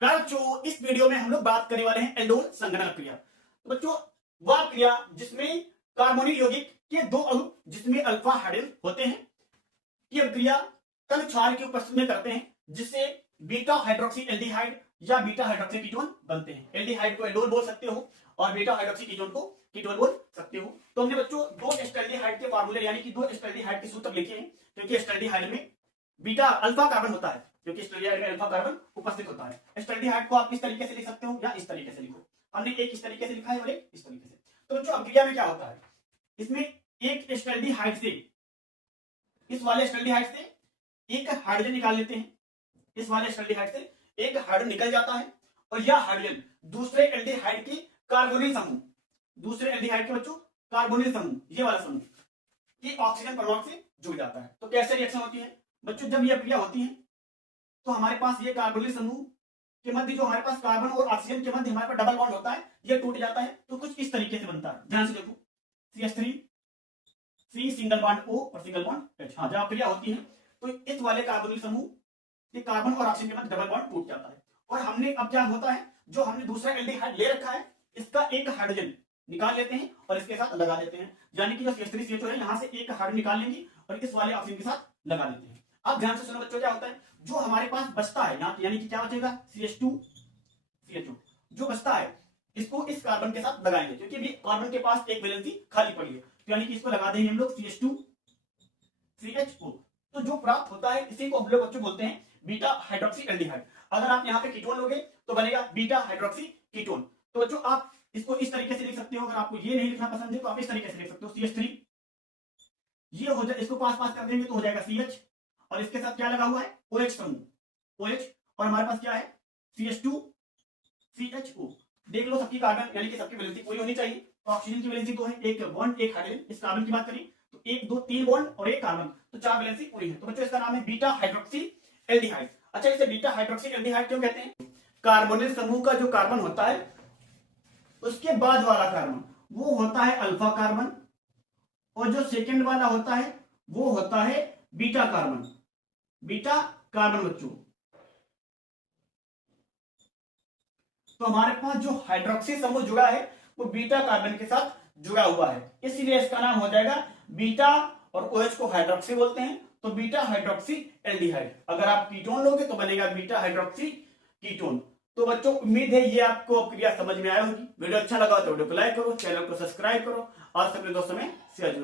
बच्चों इस वीडियो में हम लोग बात करने वाले हैं एल्डोल संघनन क्रिया। तो बच्चों वह क्रिया जिसमें कार्बोनिल यौगिक के दो अणु जिसमें अल्फा हाइड्रोजन होते हैं, ये क्रिया तल क्षार की उपस्थिति में करते हैं जिससे बीटा हाइड्रोक्सी एल्डिहाइड या बीटा हाइड्रोक्सी कीटोन बनते हैं। एल्डिहाइड को एल्डोल बोल सकते हो और बीटा हाइड्रोक्सी कीटोन को कीटोन बोल सकते हो। तो हमने बच्चों दो एस्टल्डिहाइड के फार्मूले यानी कि दो एस्टल्डिहाइड के सूत्र लिखे हैं, क्योंकि एस्टल्डिहाइड में बीटा अल्फा कार्बन होता है, क्योंकि एस्टल्डिहाइड में अल्फा कार्बन उपस्थित होता है। एस्टल्डिहाइड को आप इस तरीके से लिख सकते हो या इस तरीके से लिखो। हमने एक इस तरीके से लिखा है और एक इस तरीके से। तो बच्चों अब क्रिया में क्या होता है, इसमें एक एस्टल्डिहाइड से, इस वाले एस्टल्डिहाइड से एक हाइड्रोजन निकाल लेते हैं। इस वाले एस्टल्डिहाइड से एक हाइड्रोजन निकल जाता है और यह हाइड्रोजन दूसरे एल्डिहाइड के कार्बोनिल समूह, दूसरे एल्डिहाइड के बच्चों कार्बोनिल समूह, ये वाला समूह की ऑक्सीजन परमाणु से जुड़ जाता है। तो कैसे रिएक्शन होती है बच्चों, जब यह क्रिया होती है तो हमारे पास ये कार्बोनिल समूह के मध्य जो हमारे पास कार्बन और ऑक्सीजन के मध्य हमारे पास डबल बॉन्ड होता है, ये टूट जाता है। तो कुछ इस तरीके से बनता है, ध्यान से देखो, CH3 C single bond O और सिंगल बॉन्ड H। हाँ, जब क्रिया होती है तो इस वाले कार्बोनिल समूह ये कार्बन और ऑक्सीजन के मध्य डबल बॉन्ड टूट जाता है। और हमने अब क्या होता है, जो हमने दूसरा एल्डिहाइड ले रखा है इसका एक हाइड्रोजन निकाल लेते हैं और इसके साथ लगा लेते हैं, यानी कि जो CH3CHO है यहाँ से एक हाइड्रोजन निकाल लेंगे और इस वाले ऑक्सीजन के साथ लगा लेते हैं। अब ध्यान से सुनो बच्चों, क्या होता है, जो हमारे पास बचता है यहाँ, यानी कि क्या बचेगा, CH2CHO जो बचता है इसको इस कार्बन के साथ लगाएंगे, क्योंकि अभी कार्बन के पास एक वैलेंसी खाली पड़ी है, तो यानी कि इसको लगा देंगे हम लोग CH2CHO। तो जो प्राप्त होता है इसी को हम लोग बच्चों बोलते हैं बीटा हाइड्रोक्सी एल्डिहाइड। अगर आप यहाँ पे कीटोन लोगे तो बनेगा बीटा हाइड्रोक्सी कीटोन। तो बच्चों आप इसको इस तरीके से लिख सकते हो, अगर आपको ये नहीं लिखना पसंद है तो आप इस तरीके से लिख सकते हो, CH3 ये हो जाए, इसको पास पास कर देंगे तो हो जाएगा CH और इसके साथ क्या लगा हुआ है, OH समूह, OH, और हमारे पास क्या है CH2CHO। देख लो सबकी कार्बन यानी कि सबकी वैलेंसी पूरी होनी चाहिए। तो ऑक्सीजन की वैलेंसी 2 है, एक बॉन्ड एक हाइड्रोजन। इस कार्बन की बात करें तो 1 2 3 बॉन्ड और एक कार्बन, तो 4 वैलेंसी पूरी है। तो बच्चों इसका नाम है बीटा हाइड्रोक्सी एल्डिहाइड। अच्छा, इसे बीटा हाइड्रोक्सी एल्डिहाइड क्यों कहते हैं, कार्बोनिल समूह का जो कार्बन होता है उसके बाद वाला कार्बन वो होता है अल्फा कार्बन और जो सेकंड वाला होता है वो होता है बीटा कार्बन, बीटा कार्बन बच्चों। तो हमारे पास जो हाइड्रोक्सी समूह जुड़ा है वो बीटा कार्बन के साथ जुड़ा हुआ है, इसीलिए इसका नाम हो जाएगा बीटा, और OH को हाइड्रोक्सी बोलते हैं तो बीटा हाइड्रोक्सी एल्डिहाइड। अगर आप कीटोन लोगे तो बनेगा बीटा हाइड्रोक्सी कीटोन। तो बच्चों उम्मीद है ये आपको क्रिया समझ में आई होगी। वीडियो अच्छा लगा तो वीडियो को लाइक करो, चैनल को सब्सक्राइब करो और अपने दोस्तों में शेयर करो।